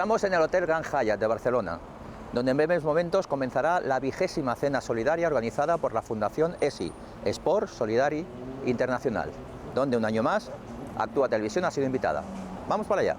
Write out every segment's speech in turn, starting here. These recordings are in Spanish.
Estamos en el Hotel Gran Hyatt de Barcelona, donde en breves momentos comenzará la 20ª cena solidaria organizada por la Fundación ESI, Sport Solidari Internacional, donde un año más Actúa Televisión ha sido invitada. Vamos para allá.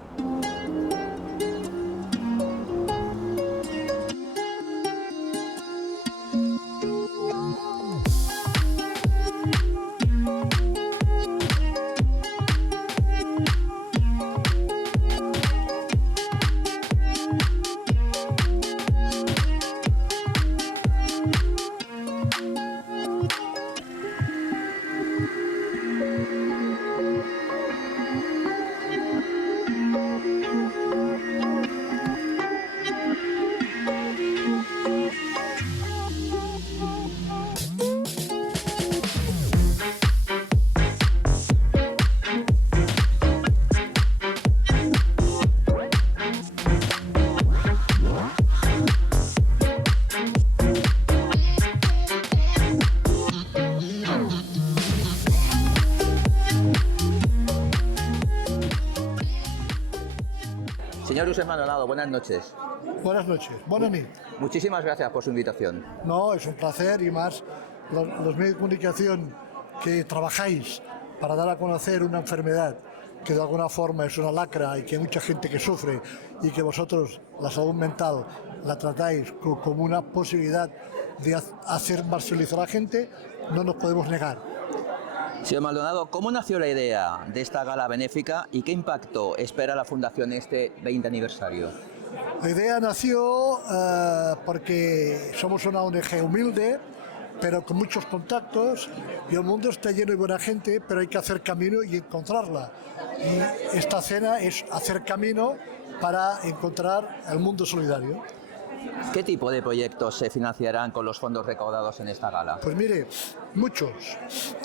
Señor Josep Maldonado, buenas noches. Buenas noches, buenas noches. Muchísimas gracias por su invitación. No, es un placer y más los medios de comunicación que trabajáis para dar a conocer una enfermedad que de alguna forma es una lacra y que hay mucha gente que sufre y que vosotros la salud mental la tratáis como una posibilidad de hacer más feliz a la gente, no nos podemos negar. Señor Maldonado, ¿cómo nació la idea de esta gala benéfica y qué impacto espera la Fundación este 20 aniversario? La idea nació porque somos una ONG humilde, pero con muchos contactos, y el mundo está lleno de buena gente, pero hay que hacer camino y encontrarla. Y esta cena es hacer camino para encontrar el mundo solidario. ¿Qué tipo de proyectos se financiarán con los fondos recaudados en esta gala? Pues mire, muchos.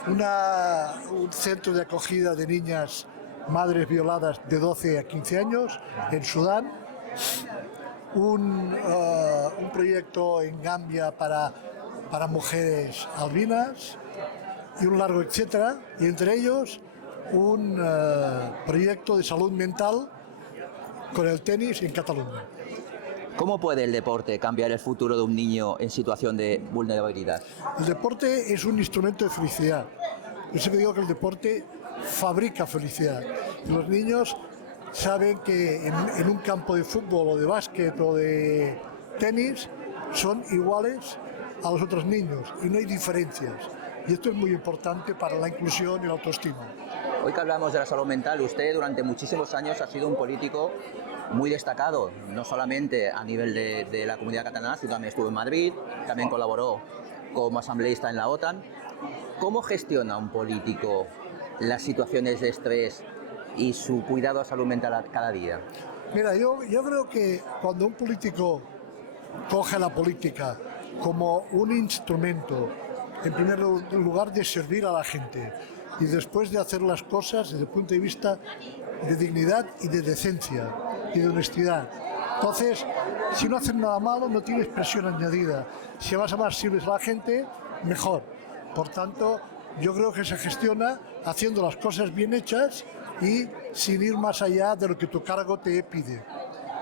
Un centro de acogida de niñas madres violadas de 12 a 15 años en Sudán. Un proyecto en Gambia para mujeres albinas y un largo etcétera. Y entre ellos un proyecto de salud mental con el tenis en Cataluña. ¿Cómo puede el deporte cambiar el futuro de un niño en situación de vulnerabilidad? El deporte es un instrumento de felicidad. Yo siempre digo que el deporte fabrica felicidad. Y los niños saben que en un campo de fútbol o de básquet o de tenis son iguales a los otros niños y no hay diferencias. Y esto es muy importante para la inclusión y la autoestima. Hoy que hablamos de la salud mental, usted durante muchísimos años ha sido un político muy destacado, no solamente a nivel de la comunidad catalana, sino también estuvo en Madrid, también colaboró como asambleísta en la OTAN. ¿Cómo gestiona un político las situaciones de estrés y su cuidado a salud mental cada día? Mira, yo creo que cuando un político coge la política como un instrumento, en primer lugar, de servir a la gente y después de hacer las cosas desde el punto de vista de dignidad y de decencia y de honestidad. Entonces, si no haces nada malo, no tienes presión añadida. Si vas a más sirves a la gente, mejor. Por tanto, yo creo que se gestiona haciendo las cosas bien hechas y sin ir más allá de lo que tu cargo te pide.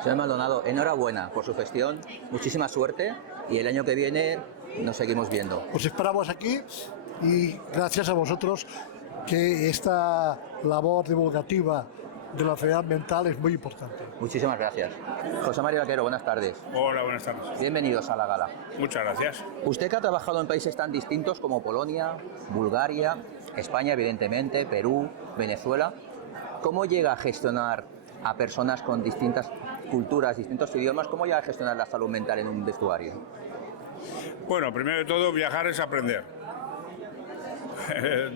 Señor Maldonado, enhorabuena por su gestión, muchísima suerte y el año que viene nos seguimos viendo. Os esperamos aquí y gracias a vosotros que esta labor divulgativa de la enfermedad mental es muy importante. Muchísimas gracias. José María Vaquero, buenas tardes. Hola, buenas tardes. Bienvenidos a la gala. Muchas gracias. Usted que ha trabajado en países tan distintos como Polonia, Bulgaria, España evidentemente, Perú, Venezuela, ¿cómo llega a gestionar a personas con distintas culturas, distintos idiomas? ¿Cómo llega a gestionar la salud mental en un vestuario? Bueno, primero de todo, viajar es aprender.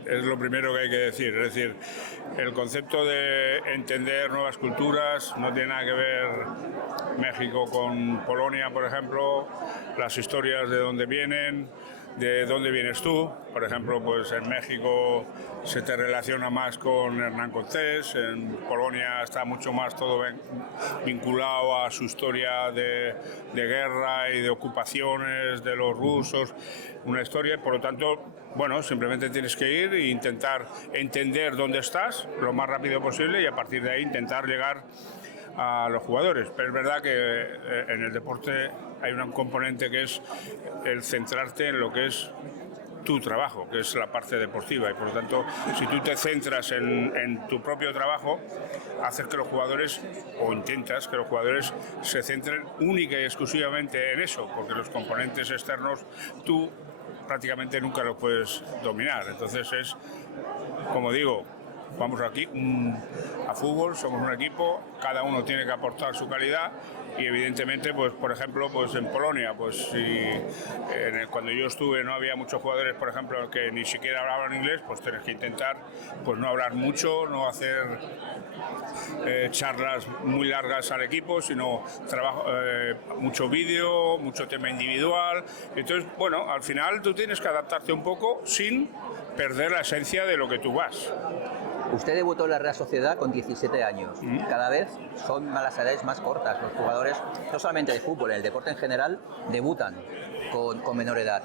Es lo primero que hay que decir. Es decir, el concepto de entender nuevas culturas no tiene nada que ver México con Polonia, por ejemplo, las historias de dónde vienen, de dónde vienes tú. Por ejemplo, pues en México se te relaciona más con Hernán Cortés, en Polonia está mucho más todo vinculado a su historia de guerra y de ocupaciones de los rusos, una historia, por lo tanto, bueno, simplemente tienes que ir e intentar entender dónde estás lo más rápido posible y a partir de ahí intentar llegar a los jugadores. Pero es verdad que en el deporte hay un componente que es el centrarte en lo que es tu trabajo, que es la parte deportiva, y por lo tanto, si tú te centras en tu propio trabajo, haces que los jugadores, o intentas que los jugadores se centren única y exclusivamente en eso, porque los componentes externos tú prácticamente nunca los puedes dominar. Entonces es, como digo, vamos aquí a fútbol, somos un equipo, cada uno tiene que aportar su calidad. Y evidentemente, pues por ejemplo, pues en Polonia, pues cuando yo estuve no había muchos jugadores, por ejemplo, que ni siquiera hablaban inglés, pues tienes que intentar pues no hablar mucho, no hacer charlas muy largas al equipo, sino mucho vídeo, mucho tema individual. Entonces, bueno, al final tú tienes que adaptarte un poco sin perder la esencia de lo que tú vas. Usted debutó en la Real Sociedad con 17 años. Cada vez son las edades más cortas. Los jugadores, no solamente de fútbol, en el deporte en general, debutan con menor edad.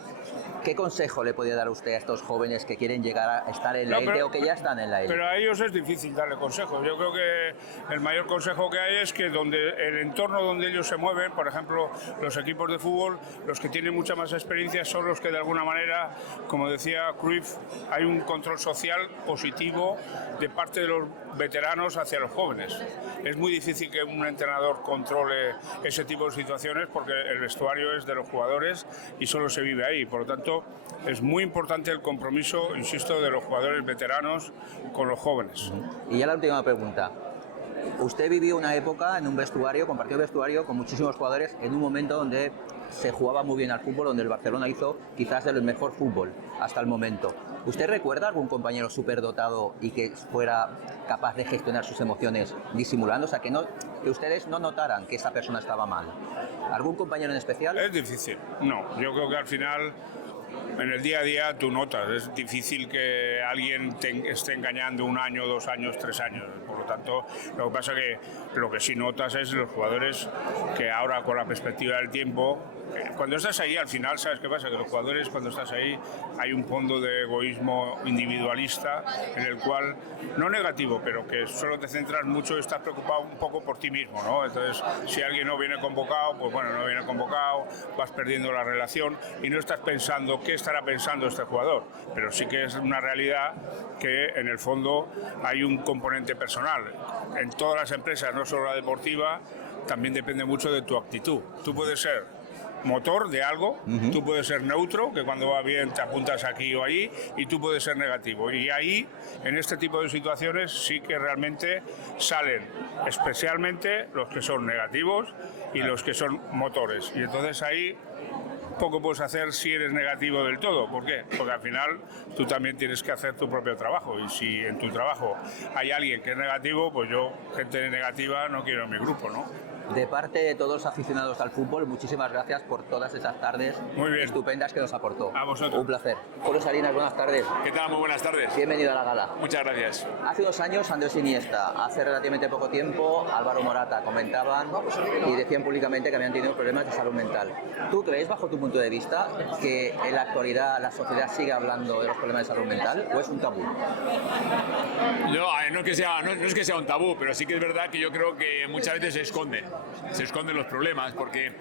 ¿Qué consejo le podría dar usted a estos jóvenes que quieren llegar a estar en la élite o que ya están en la élite? Pero a ellos es difícil darle consejos. Yo creo que el mayor consejo que hay es que el entorno donde ellos se mueven, por ejemplo, los equipos de fútbol, los que tienen mucha más experiencia son los que de alguna manera, como decía Cruyff, hay un control social positivo de parte de los veteranos hacia los jóvenes. Es muy difícil que un entrenador controle ese tipo de situaciones porque el vestuario es de los jugadores y solo se vive ahí. Por lo tanto, es muy importante el compromiso, insisto, de los jugadores veteranos con los jóvenes. Y ya la última pregunta. Usted vivió una época en un vestuario, compartió vestuario con muchísimos jugadores en un momento donde se jugaba muy bien al fútbol, donde el Barcelona hizo quizás el mejor fútbol hasta el momento. ¿Usted recuerda algún compañero superdotado y que fuera capaz de gestionar sus emociones disimulando? O sea, que ustedes no notaran que esa persona estaba mal. ¿Algún compañero en especial? Es difícil. No, yo creo que al final, en el día a día, tú notas. Es difícil que alguien te esté engañando 1 año, 2 años, 3 años. Por lo tanto, lo que pasa es que lo que sí notas es los jugadores que ahora, con la perspectiva del tiempo, cuando estás ahí, al final, ¿sabes qué pasa? Que los jugadores, cuando estás ahí, hay un fondo de egoísmo individualista en el cual, no negativo, pero que solo te centras mucho y estás preocupado un poco por ti mismo, ¿no? Entonces, si alguien no viene convocado, pues bueno, no viene convocado, vas perdiendo la relación y no estás pensando qué estará pensando este jugador. Pero sí que es una realidad que, en el fondo, hay un componente personal. En todas las empresas, no solo la deportiva, también depende mucho de tu actitud. Tú puedes ser motor de algo, tú puedes ser neutro, que cuando va bien te apuntas aquí o allí, y tú puedes ser negativo. Y ahí, en este tipo de situaciones, sí que realmente salen especialmente los que son negativos y los que son motores. Y entonces ahí poco puedes hacer si eres negativo del todo. ¿Por qué? Porque al final tú también tienes que hacer tu propio trabajo, y si en tu trabajo hay alguien que es negativo, pues yo, gente negativa, no quiero en mi grupo, ¿no? De parte de todos los aficionados al fútbol, muchísimas gracias por todas esas tardes estupendas que nos aportó. A vosotros. Un placer. Julio Salinas, buenas tardes. ¿Qué tal? Muy buenas tardes. Bienvenido a la gala. Muchas gracias. Hace 2 años Andrés Iniesta, hace relativamente poco tiempo Álvaro Morata comentaban y decían públicamente que habían tenido problemas de salud mental. ¿Tú crees, bajo tu punto de vista, que en la actualidad la sociedad sigue hablando de los problemas de salud mental o es un tabú? No es que sea un tabú, pero sí que es verdad que yo creo que muchas veces se esconden los problemas, porque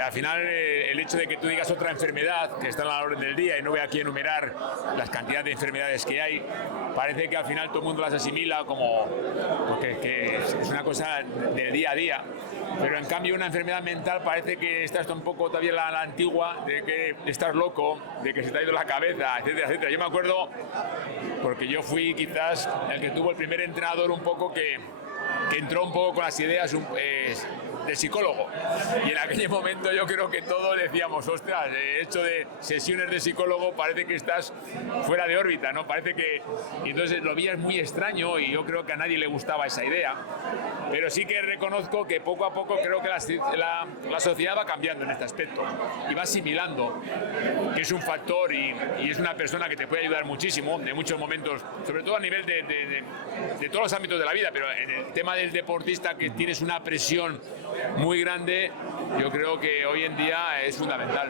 al final el hecho de que tú digas otra enfermedad que está a la orden del día, y no voy aquí a enumerar las cantidades de enfermedades que hay, parece que al final todo el mundo las asimila como porque es una cosa del día a día. Pero en cambio una enfermedad mental parece que está un poco todavía la antigua, de que estás loco, de que se te ha ido la cabeza, etcétera, etcétera. Yo me acuerdo, porque yo fui quizás el que tuvo el primer entrenador un poco que entró un poco con las ideas de psicólogo, y en aquel momento yo creo que todos decíamos, ostras, el hecho de sesiones de psicólogo parece que estás fuera de órbita, ¿no? Parece que... Y entonces lo veías muy extraño, y yo creo que a nadie le gustaba esa idea, pero sí que reconozco que poco a poco creo que la sociedad va cambiando en este aspecto y va asimilando que es un factor y es una persona que te puede ayudar muchísimo en muchos momentos, sobre todo a nivel de todos los ámbitos de la vida, pero en el tema del deportista, que tienes una presión muy grande, yo creo que hoy en día es fundamental.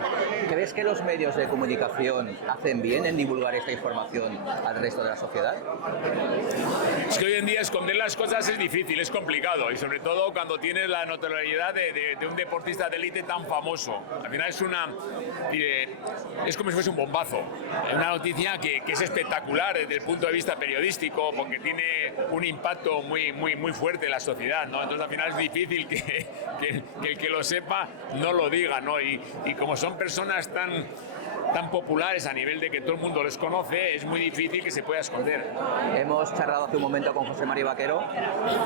¿Crees que los medios de comunicación hacen bien en divulgar esta información al resto de la sociedad? Es que hoy en día esconder las cosas es difícil, es complicado, y sobre todo cuando tienes la notoriedad de un deportista de élite tan famoso. Al final es como si fuese un bombazo, una noticia que es espectacular desde el punto de vista periodístico, porque tiene un impacto muy fuerte en la sociedad, ¿no? Entonces al final es difícil que el que lo sepa no lo diga, ¿no? Y como son personas tan populares a nivel de que todo el mundo les conoce, es muy difícil que se pueda esconder. Hemos charlado hace un momento con José Mari Vaquero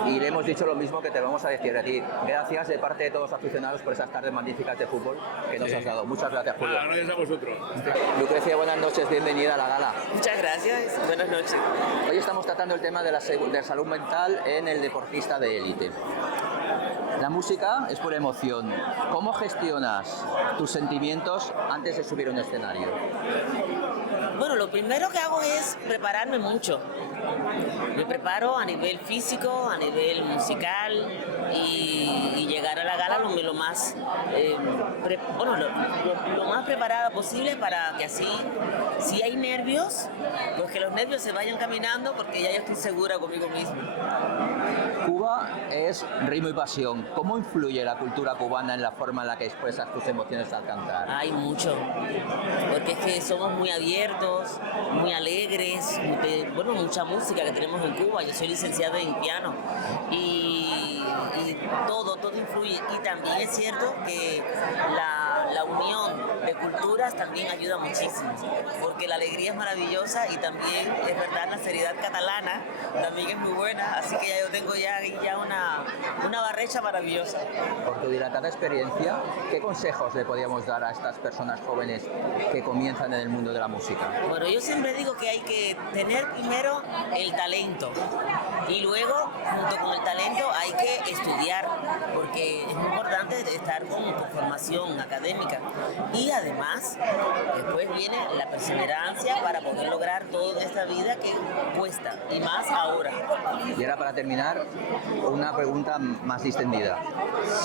y le hemos dicho lo mismo que te vamos a decir a ti. Gracias de parte de todos los aficionados por esas tardes magníficas de fútbol que nos has dado. Muchas gracias, Julio. Gracias a vosotros. Lucrecia, buenas noches, bienvenida a la gala. Muchas gracias, buenas noches. Hoy estamos tratando el tema de la salud mental en el deportista de élite. La música es por emoción. ¿Cómo gestionas tus sentimientos antes de subir a un escenario? Bueno, lo primero que hago es prepararme mucho. Me preparo a nivel físico, a nivel musical y llegar a la gala lo más preparada posible para que así, si hay nervios, pues que los nervios se vayan caminando porque ya yo estoy segura conmigo misma. Cuba es ritmo y pasión. ¿Cómo influye la cultura cubana en la forma en la que expresas tus emociones al cantar? Hay mucho, porque es que somos muy abiertos, muy alegres, mucha música que tenemos en Cuba. Yo soy licenciada en piano y todo influye. Y también es cierto que la unión de culturas también ayuda muchísimo, porque la alegría es maravillosa y también es verdad la seriedad catalana también es muy buena, así que ya yo tengo ya una barrecha maravillosa. Por tu dilatada experiencia, ¿qué consejos le podríamos dar a estas personas jóvenes que comienzan en el mundo de la música? Bueno, yo siempre digo que hay que tener primero el talento y luego, junto con el talento, hay que estudiar, porque es muy importante estar con formación académica. Y además, después viene la perseverancia para poder lograr todo en esta vida que cuesta, y más ahora. Y ahora, para terminar, una pregunta más distendida.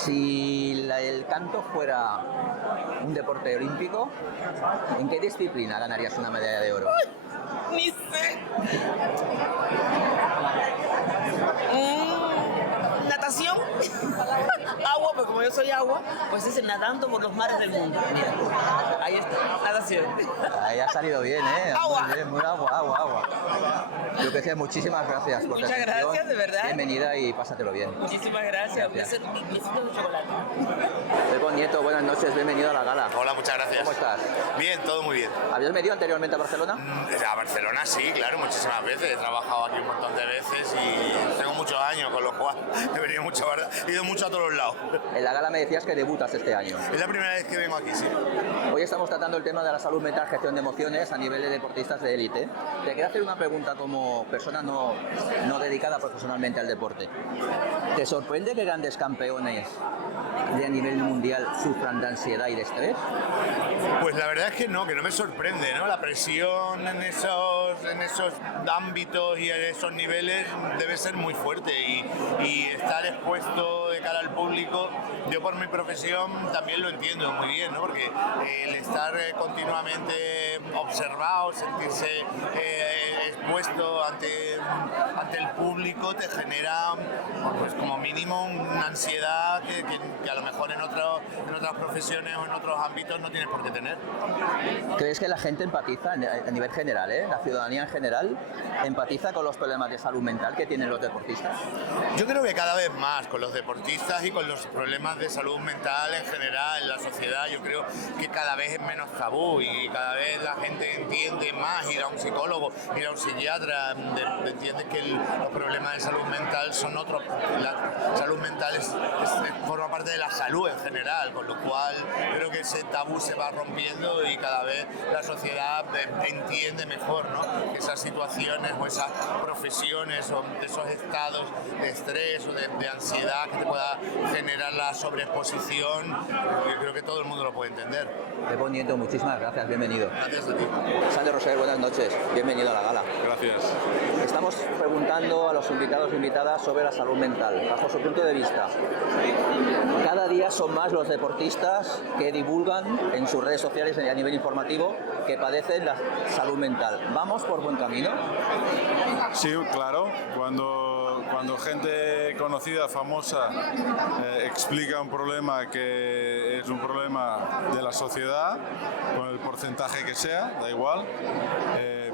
Si el canto fuera un deporte olímpico, ¿en qué disciplina ganarías una medalla de oro? Ni sé. Natación, agua, pues como yo soy agua, pues es nadando por los mares del mundo. Mira, ahí está, natación. Ahí ha salido bien, ¿eh? Agua. Muy bien, muy agua. Lucrecia, muchísimas gracias por tu Muchas atención. gracias, de verdad. Bienvenida y pásatelo bien. Muchísimas gracias. Gracias. Besitos de chocolate. Pepo Nieto, buenas noches, bienvenido a la gala. Hola, muchas gracias. ¿Cómo estás? Bien, todo muy bien. ¿Habías venido anteriormente a Barcelona? A Barcelona sí, claro, muchísimas veces. He trabajado aquí un montón de veces y tengo muchos años, con lo cual he venido mucho, ¿verdad? He ido mucho a todos los lados. En la gala me decías que debutas este año. Es la primera vez que vengo aquí, sí. Hoy estamos tratando el tema de la salud mental, gestión de emociones a nivel de deportistas de élite. Te quería hacer una pregunta como persona no dedicada profesionalmente al deporte. ¿Te sorprende que grandes campeones de a nivel mundial sufran de ansiedad y de estrés? Pues la verdad es que no me sorprende, ¿no? La presión en esos ámbitos y en esos niveles debe ser muy fuerte y estar expuesto de cara al público, yo por mi profesión también lo entiendo muy bien, ¿no? Porque el estar continuamente observado, sentirse expuesto ante el público te genera, pues como mínimo, una ansiedad que a lo mejor en otras profesiones o en otros ámbitos no tienes por qué tener. ¿Crees que la gente empatiza a nivel general, la ciudadanía en general, empatiza con los problemas de salud mental que tienen los deportistas? Yo creo que cada vez más con los deportistas y con los problemas de salud mental en general en la sociedad. Yo creo que cada vez es menos tabú y cada vez la gente entiende más ir a un psicólogo, ir a un psiquiatra, entiende que los problemas de salud mental son otros. La salud mental forma parte de la salud en general, con lo cual creo que ese tabú se va rompiendo y cada vez la sociedad entiende mejor, ¿no? Esas situaciones o esas profesiones o esos estados de estrés o de ansiedad que te pueda generar la sobreexposición, yo creo que todo el mundo lo puede entender. Pepo Nieto, muchísimas gracias, bienvenido. Gracias a ti. Sandro Roser, buenas noches, bienvenido a la gala. Gracias. Estamos preguntando preguntando a los invitados e invitadas sobre la salud mental, bajo su punto de vista. Cada día son más los deportistas que divulgan en sus redes sociales y a nivel informativo que padecen la salud mental. ¿Vamos por buen camino? Sí, claro. Cuando gente conocida, famosa, explica un problema que es un problema de la sociedad, con el porcentaje que sea, da igual,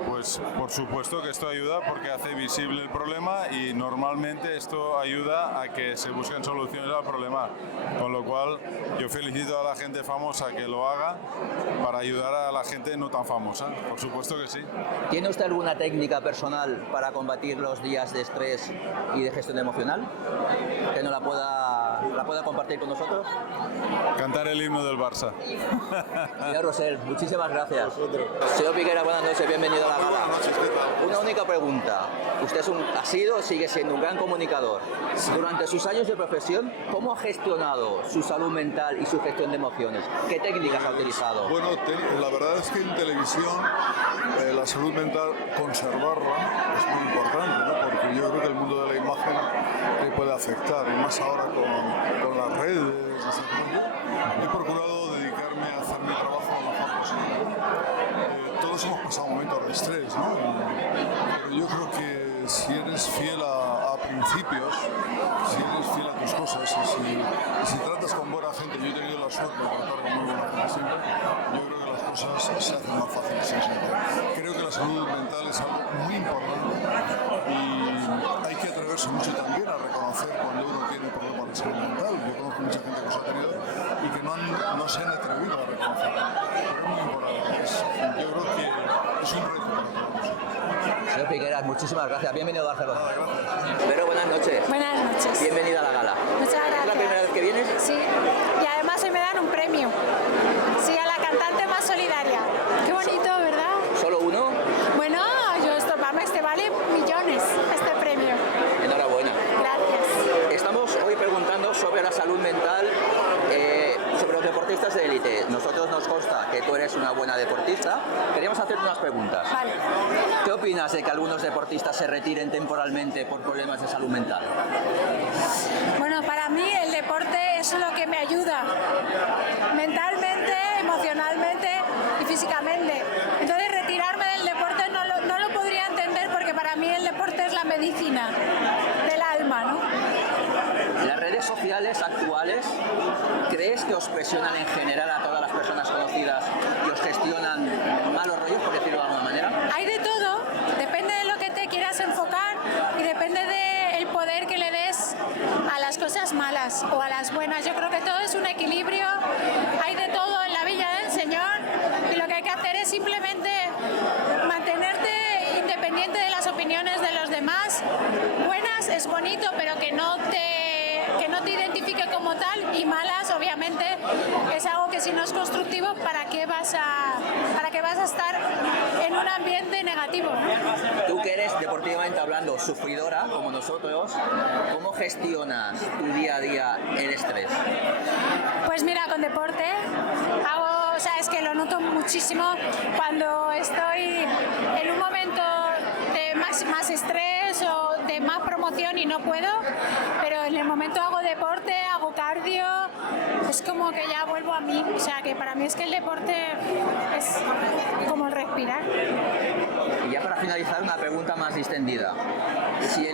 pues por supuesto que esto ayuda porque hace visible el problema y normalmente esto ayuda a que se busquen soluciones al problema. Con lo cual yo felicito a la gente famosa que lo haga para ayudar a la gente no tan famosa, por supuesto que sí. ¿Tiene usted alguna técnica personal para combatir los días de estrés y de gestión emocional? ¿Que no la pueda compartir con nosotros? Cantar el himno del Barça. Señor Rosell, muchísimas gracias. Señor Piquera, buenas noches, bienvenido a la gala. Buenas noches, ¿qué tal? Una única pregunta. Usted ha sido, sigue siendo un gran comunicador. Durante sus años de profesión, ¿cómo ha gestionado su salud mental y su gestión de emociones? ¿Qué técnicas ha utilizado? Bueno, la verdad es que en televisión la salud mental, conservarla es muy importante, ¿no? Porque yo creo que el mundo de la imagen le puede afectar, y más ahora con las redes. He procurado dedicarme a hacer mi trabajo lo mejor posible. Todos hemos pasado momentos de estrés, ¿no? Pero yo creo que si eres fiel a principios, si eres fiel a tus cosas y si tratas con buena gente, yo he tenido la suerte de tratar con muy buena gente siempre, yo creo que las cosas se hacen más fáciles. Creo que la salud mental es algo muy importante y hay que atreverse mucho también a reconocer cuando uno tiene problemas de salud mental. Yo conozco mucha gente que los ha tenido y que no se han atrevido a reconocerlo. Pero es muy importante. Yo creo que es un reto para todos nosotros. Señor Piqueras, muchísimas gracias. Bienvenido a Barcelona. Gracias. Pero buenas noches. Buenas noches. Bienvenida a la gala. Muchas gracias. ¿Es la primera vez que vienes? Sí, y además hoy me dan un premio. Sí, a la cantante más solidaria. Qué bonito, ¿verdad? ¿Solo uno? Bueno, este vale millones, este premio. Enhorabuena. Gracias. Estamos hoy preguntando sobre la salud mental, sobre los deportistas de élite. Nosotros nos consta que tú eres una buena deportista. Queríamos hacerte unas preguntas. Vale. ¿Qué opinas de que algunos deportistas se retiren temporalmente por problemas de salud mental? Bueno, para mí el deporte es lo que me ayuda mentalmente, emocionalmente y físicamente. Entonces retirarme del deporte no lo podría entender porque para mí el deporte es la medicina del alma, ¿no? ¿Las redes sociales actuales crees que os presionan en general a todas las personas conocidas y os gestionan malos rollos, por decirlo de alguna manera? Hay de todo, depende de lo que te quieras enfocar y depende del poder que le des a las cosas malas o a las buenas. Yo creo que todo es un equilibrio, hay de todo en la Villa del Señor y lo que hay que hacer es simplemente mantenerte independiente de las opiniones de los demás. Buenas es bonito, pero que no te identifique como tal, y malas obviamente es algo que si no es constructivo, ¿para qué vas a estar en un ambiente negativo? Tú que eres deportivamente hablando sufridora como nosotros, ¿cómo gestionas tu día a día el estrés? Pues mira, con deporte es que lo noto muchísimo cuando estoy en un momento de más estrés o de más promoción y no puedo, pero en el momento hago deporte, hago cardio, es como que ya vuelvo a mí. O sea que para mí es que el deporte es como el respirar. Y ya para finalizar, una pregunta más distendida. Si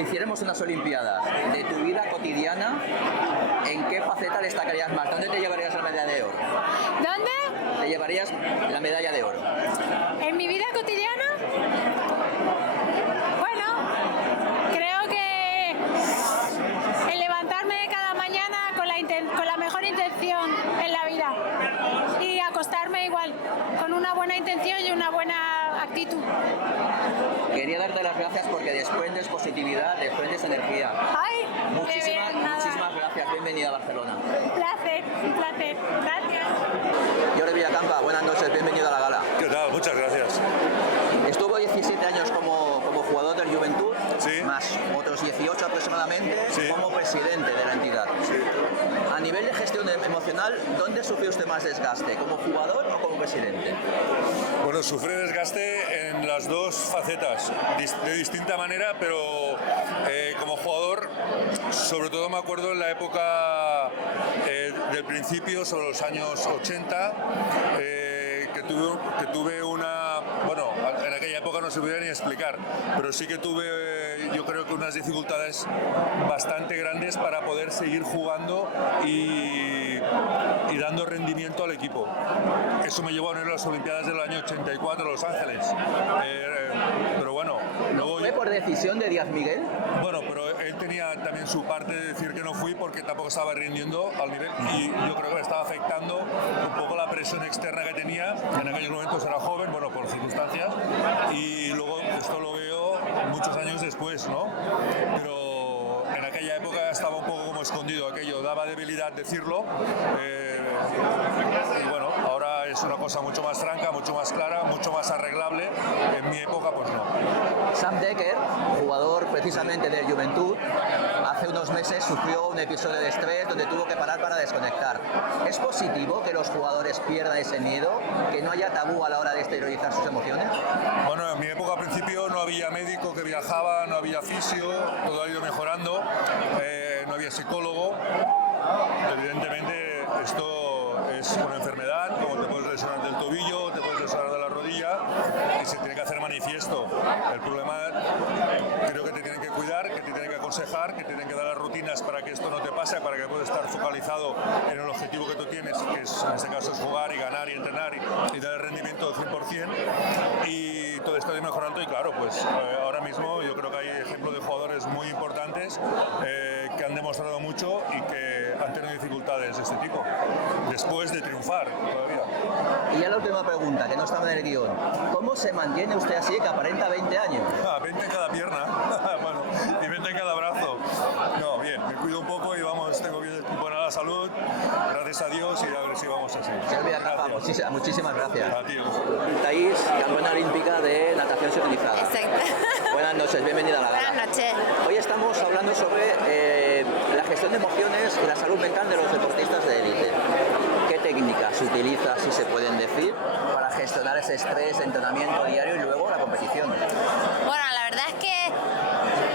hiciéramos unas Olimpiadas de tu vida cotidiana, ¿en qué faceta destacarías más? ¿Dónde te llevarías la medalla de oro? ¿Dónde? Te llevarías la medalla de oro. ¿En mi vida cotidiana? Bueno, creo que el levantarme cada mañana con la mejor intención en la vida y acostarme igual, con una buena intención y una buena actitud. Quería darte las gracias porque desprendes positividad, desprendes energía. ¡Ay! ¡Qué bien! Muchísimas gracias. Bienvenida a Barcelona. Un placer. Gracias. Jordi Villacampa, buenas noches. Bienvenido a la gala. ¿Qué tal? Muchas gracias. Estuvo 17 años como jugador del Juventud. Sí. más otros 18 aproximadamente como presidente de la entidad. A nivel de gestión emocional, ¿dónde sufrió usted más desgaste? ¿Como jugador o como presidente? Bueno, sufrí desgaste en las dos facetas, de distinta manera, pero como jugador, sobre todo me acuerdo en la época del principio, sobre los años 80, que tuve una... Bueno, en aquella época no se podía ni explicar, pero sí que tuve, yo creo que unas dificultades bastante grandes para poder seguir jugando y dando rendimiento al equipo. Eso me llevó a unir a las Olimpiadas del año 84 en Los Ángeles. Pero bueno, luego... ¿Fue por decisión de Díaz Miguel? Bueno, pero él tenía también su parte de decir que no fui porque tampoco estaba rindiendo al nivel y yo creo que me estaba afectando un poco la presión externa que tenía. En aquellos momentos era joven, bueno, por circunstancias, y luego esto lo veo muchos años después, ¿no? Pero en aquella época estaba un poco como escondido aquello, daba debilidad decirlo. Y bueno, ahora es una cosa mucho más franca, mucho más clara, mucho más arreglable. En mi época, pues no. Sam Dekker, jugador precisamente del Juventud, hace unos meses sufrió un episodio de estrés donde tuvo que parar para desconectar. ¿Es positivo que los jugadores pierdan ese miedo, que no haya tabú a la hora de exteriorizar sus emociones? Bueno, en mi época al principio no había médico que viajaba, no había fisio, todo ha ido mejorando, no había psicólogo. Evidentemente esto es una enfermedad, como te puedes lesionar del tobillo, te puedes lesionar de la rodilla y se tiene que hacer manifiesto. El problema, creo que te tienen que cuidar, que te tienen que aconsejar, que te tienen que dar las rutinas para que esto no te pase, para que puedas estar focalizado en el objetivo que tú tienes, que es, en este caso es jugar y ganar y entrenar y dar el rendimiento del 100%, y todo esto ha ido mejorando. Y claro, pues ahora mismo yo creo que hay ejemplos de jugadores muy importantes que han demostrado mucho y que han tenido dificultades de este tipo, después de triunfar todavía. Y ya la última pregunta, que no estaba en el guión. ¿Cómo se mantiene usted así, que aparenta 20 años? 20 en cada pierna, bueno, y 20 en cada brazo. No, bien, me cuido un poco y vamos, tengo buena salud, gracias a Dios, y a ver si vamos así. Señor Villagrapa, muchísimas gracias. A ti. Thaís, campeona olímpica de natación sincronizada. Exacto. Buenas noches, bienvenida a la gala. Buenas noches. Hoy estamos hablando sobre la gestión de emociones y la salud mental de los deportistas de élite. ¿Qué técnicas utiliza, si se pueden decir, para gestionar ese estrés, entrenamiento diario y luego la competición? Bueno, la verdad es que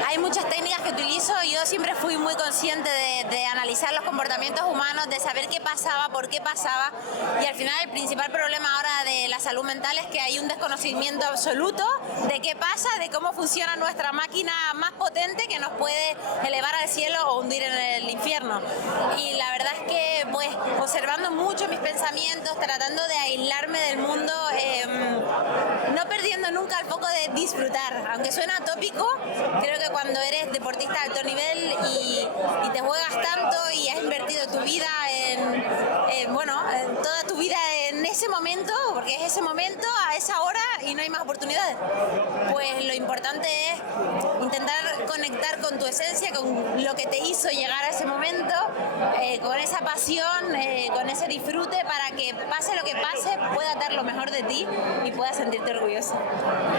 hay muchas técnicas que utilizo. Yo siempre fui muy consciente de analizar los comportamientos humanos, de saber qué pasaba, por qué pasaba, y al final el principal problema ahora de la salud mental es que hay un desconocimiento absoluto de qué pasa, de cómo funciona nuestra máquina más potente que nos puede elevar al cielo o hundir en el infierno. Y la verdad es que, pues, observando mucho mis pensamientos, tratando de aislarme del mundo, no perdiendo nunca el foco de disfrutar. Aunque suena tópico, creo que cuando eres deportista de alto nivel y te juegas tanto y has invertido tu vida en toda tu vida en ese momento, porque es ese momento, a esa hora y no hay más oportunidades, pues lo importante es intentar conectar con tu esencia, con lo que te hizo llegar a ese momento, con esa pasión, con ese disfrute, para que pase lo que pase, puedas dar lo mejor de ti y puedas sentirte orgulloso.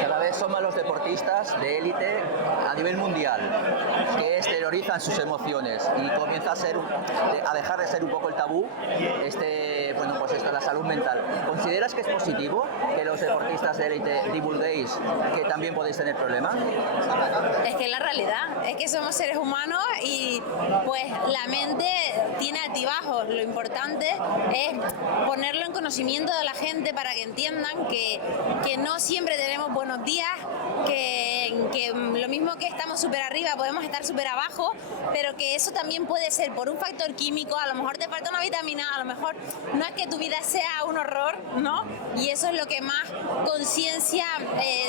Cada vez son más los deportistas de élite a nivel mundial que exteriorizan sus emociones y comienza a dejar de ser un poco el tabú la salud mental. ¿Consideras que es positivo que los deportistas de élite divulguéis que también podéis tener problemas? Es que la realidad es que somos seres humanos y pues la mente tiene altibajos. Lo importante es ponerlo en conocimiento de la gente para que entiendan que no siempre tenemos buenos días, que lo mismo que estamos súper arriba podemos estar súper abajo, pero que eso también puede ser por un factor químico. A lo mejor te falta una vitamina, a lo mejor no es que tu vida sea un horror, ¿no? Y eso es lo que más conciencia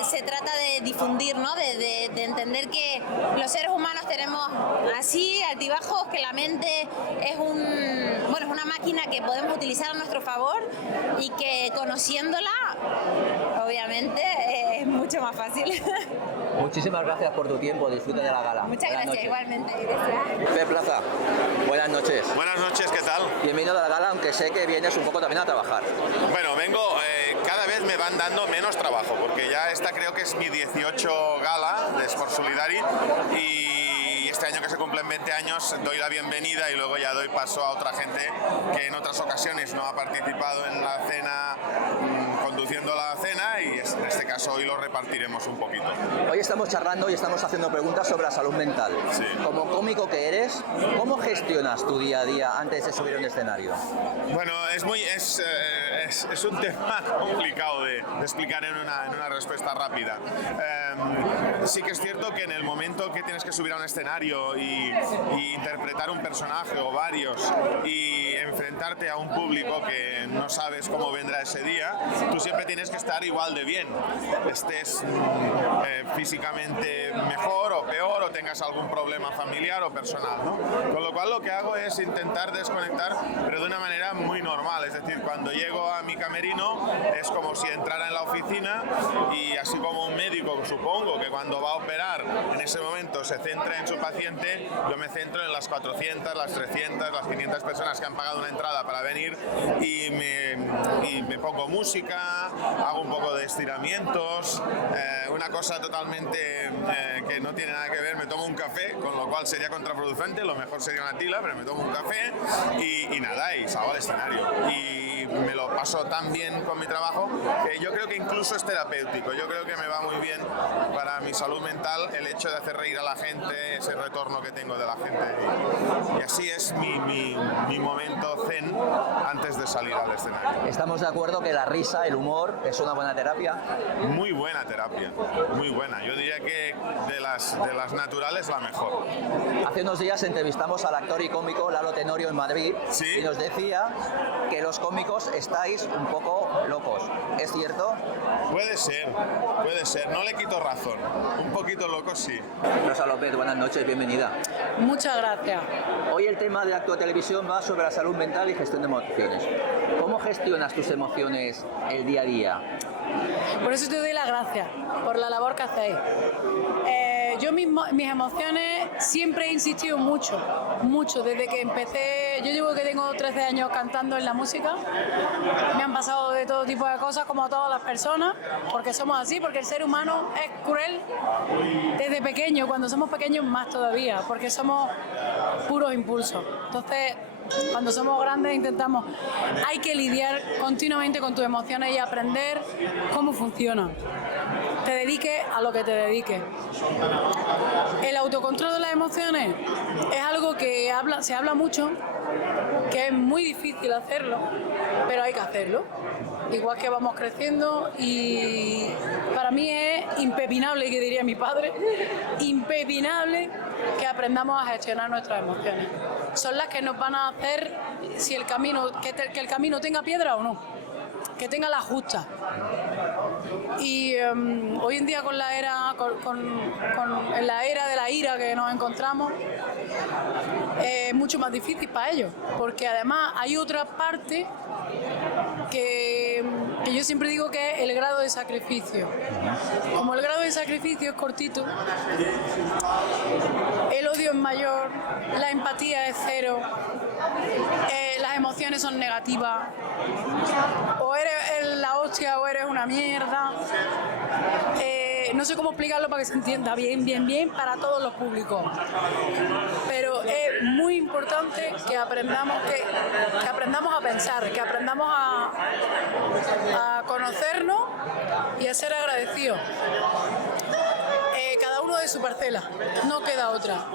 se trata de difundir, ¿no? De entender que los seres humanos tenemos así altibajos, que la mente es una máquina que podemos utilizar a nuestro favor y que conociéndola, obviamente, es mucho más fácil. Muchísimas gracias por tu tiempo, disfruta de la gala. Muchas Buenas gracias, noches. igualmente. Gracias. Pep Plaza, buenas noches. Buenas noches, ¿qué tal? Bienvenido a la gala, aunque sé que vienes un poco también a trabajar. Bueno, vengo, cada vez me van dando menos trabajo, porque ya esta creo que es mi 18 gala de Sport Solidari y este año que se cumplen 20 años doy la bienvenida y luego ya doy paso a otra gente que en otras ocasiones no ha participado en la cena, conduciendo la cena, y en este caso hoy lo repartiremos un poquito. Hoy estamos charlando y estamos haciendo preguntas sobre la salud mental. Sí. Como cómico que eres, ¿cómo gestionas tu día a día antes de subir a un escenario? Bueno, es un tema complicado de explicar en una respuesta rápida. Sí que es cierto que en el momento que tienes que subir a un escenario y interpretar un personaje o varios y enfrentarte a un público que no sabes cómo vendrá ese día, tú siempre tienes que estar igual de bien. Estés físicamente mejor o peor o tengas algún problema familiar o personal, ¿no? Con lo cual lo que hago es intentar desconectar, pero de una manera muy normal. Es decir, cuando llego a mi camerino es como si entrara en la oficina y así como un médico, supongo que cuando va a operar en ese momento se centra en su paciente, yo me centro en las 400, las 300, las 500 personas que han pagado una entrada para venir y me pongo música, hago un poco de estiramientos, una cosa totalmente que no tiene nada que ver, me tomo un café, con lo cual sería contraproducente, lo mejor sería una tila, pero me tomo un café y nada, y salgo al escenario. Y me lo paso tan bien con mi trabajo que yo creo que incluso es terapéutico. Yo creo que me va muy bien para mi salud mental el hecho de hacer reír a la gente, ese retorno que tengo de la gente. Y así es mi momento zen antes de salir al escenario. ¿Estamos de acuerdo que la risa, el humor, es una buena terapia? Muy buena terapia, muy buena. Yo diría que de las naturales la mejor. Hace unos días entrevistamos al actor y cómico Lalo Tenorio en Madrid. ¿Sí? Y nos decía que los cómicos estáis un poco locos. ¿Es cierto? Puede ser, no le quito razón. Un poquito loco sí. Rosa López, buenas noches, bienvenida. Muchas gracias. Hoy el tema de Actúa Televisión va sobre la salud mental y gestión de emociones. ¿Cómo gestionas tus emociones el día a día? Por eso te doy las gracias, por la labor que hacéis. Yo mis emociones siempre he insistido mucho, desde que empecé. Yo digo que tengo 13 años cantando en la música, me han pasado de todo tipo de cosas como a todas las personas, porque somos así, porque el ser humano es cruel desde pequeño, cuando somos pequeños más todavía, porque somos puros impulsos. Entonces, cuando somos grandes hay que lidiar continuamente con tus emociones y aprender cómo funcionan. Te dediques a lo que te dediques. El autocontrol de las emociones es algo que se habla mucho, que es muy difícil hacerlo, pero hay que hacerlo. Igual que vamos creciendo, y para mí es impepinable, que diría mi padre, impepinable que aprendamos a gestionar nuestras emociones. Son las que nos van a hacer si el camino, que el camino tenga piedra o no, que tenga la justa. Y hoy en día con la era, en la era de la ira que nos encontramos, es mucho más difícil para ellos, porque además hay otra parte que yo siempre digo que es el grado de sacrificio. Como el grado de sacrificio es cortito, el odio es mayor, la empatía es cero, las emociones son negativas, o eres la hostia o eres una mierda. No sé cómo explicarlo para que se entienda bien para todos los públicos, pero es muy importante que aprendamos a pensar, que aprendamos a conocernos y a ser agradecidos. Cada uno de su parcela, no queda otra.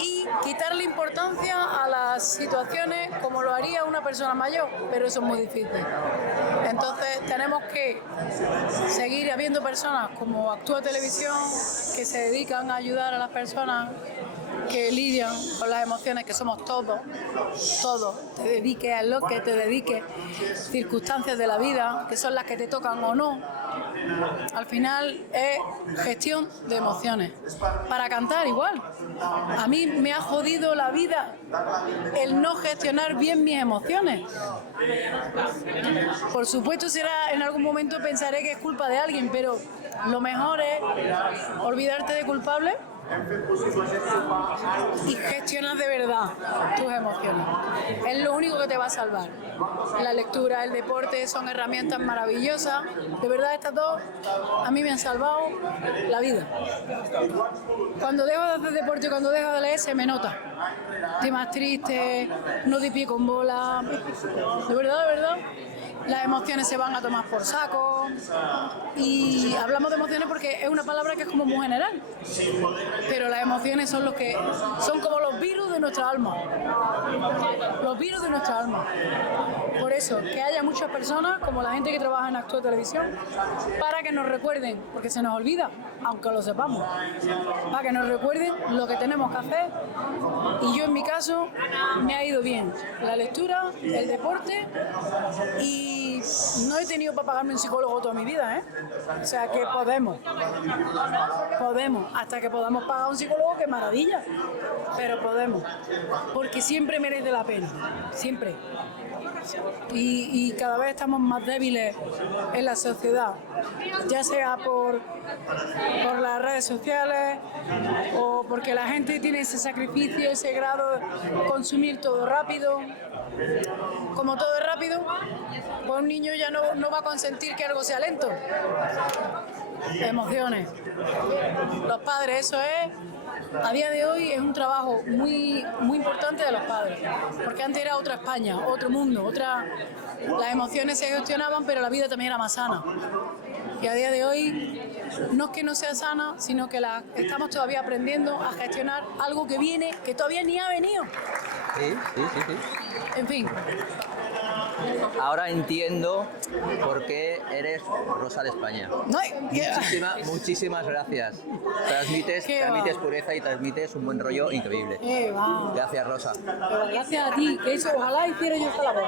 Y quitarle importancia a las situaciones como lo haría una persona mayor, pero eso es muy difícil. Entonces tenemos que seguir habiendo personas como Actúa Televisión que se dedican a ayudar a las personas que lidian con las emociones, que somos todos, te dediques a lo que te dediques, circunstancias de la vida, que son las que te tocan o no. Al final es gestión de emociones. Para cantar igual. A mí me ha jodido la vida el no gestionar bien mis emociones. Por supuesto en algún momento pensaré que es culpa de alguien, pero lo mejor es olvidarte de culpable y gestionas de verdad tus emociones. Es lo único que te va a salvar. La lectura, el deporte son herramientas maravillosas. De verdad, estas dos a mí me han salvado la vida. Cuando dejo de hacer deporte y cuando dejo de leer se me nota. Estoy más triste, no doy pie con bola. De verdad, las emociones se van a tomar por saco. Y hablamos de emociones porque es una palabra que es como muy general. Pero las emociones son como los virus de nuestra alma. Los virus de nuestra alma. Por eso, que haya muchas personas, como la gente que trabaja en Actúa Televisión, para que nos recuerden, porque se nos olvida, aunque lo sepamos, para que nos recuerden lo que tenemos que hacer. Y yo en mi caso me ha ido bien la lectura, el deporte, y no he tenido para pagarme un psicólogo toda mi vida, ¿eh? O sea que podemos, hasta que podamos pagar un psicólogo, qué maravilla, pero podemos, porque siempre merece la pena, siempre. Y cada vez estamos más débiles en la sociedad, ya sea por las redes sociales o porque la gente tiene ese sacrificio, ese grado de consumir todo rápido. Como todo es rápido, pues un niño ya no va a consentir que algo sea lento. Emociones. Los padres, eso es... A día de hoy es un trabajo muy importante de los padres, porque antes era otra España, otro mundo, las emociones se gestionaban, pero la vida también era más sana. Y a día de hoy no es que no sea sana, sino que estamos todavía aprendiendo a gestionar algo que viene, que todavía ni ha venido. Sí. En fin. Ahora entiendo por qué eres Rosa de España. Muchísimas gracias. Transmites pureza y transmites un buen rollo increíble. Gracias, Rosa. Pero gracias a ti, que eso ojalá hiciera yo esta labor.